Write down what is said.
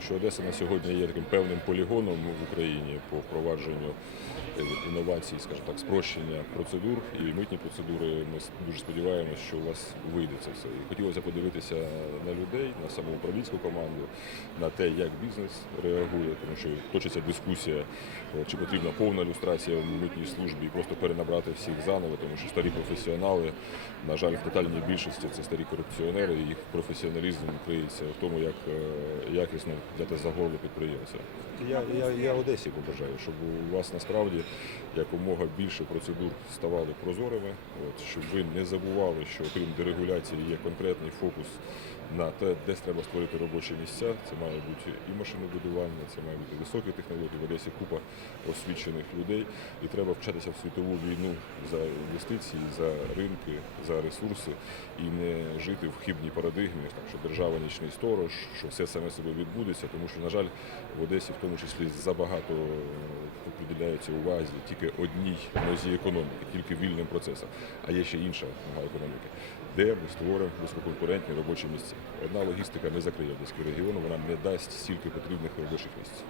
що Одеса на сьогодні є таким певним полігоном в Україні по впровадженню е, інновацій, скажімо так, спрощення процедур і митні процедури. Ми дуже сподіваємося, що у вас вийде це все. І хотілося подивитися на людей, на саму управлінську команду, на те, як бізнес реагує, тому що точиться дискусія, е, чи потрібна повна люстрація в митній службі і просто перенабрати всіх заново, тому що старі професіонали, на жаль, в тотальній більшості це старі корупціонери, їх професіоналізм криється в тому, як е, якісно взяти за горло підприємця. Я, я, я Одесі побажаю, щоб у вас насправді якомога більше процедур ставали прозорими, от, щоб ви не забували, що окрім дерегуляції є конкретний фокус на те, де треба створити робочі місця. Це має бути і машинобудування, це має бути високі технології. В Одесі купа освічених людей, і треба вчатися в світову війну за інвестиції, за ринки, за ресурси і не жити в хибній парадигмі, так що держава нічний сторож, що все саме собою відбудеться, тому що, на жаль, в Одесі в тому числі забагато е, приділяється увазі тільки одній нозі економіки, тільки вільним процесам. А є ще інша нога економіки, де ми створимо висококонкурентні робочі місця. Одна логістика не закриє Одеський регіон, вона не дасть стільки потрібних робочих місць.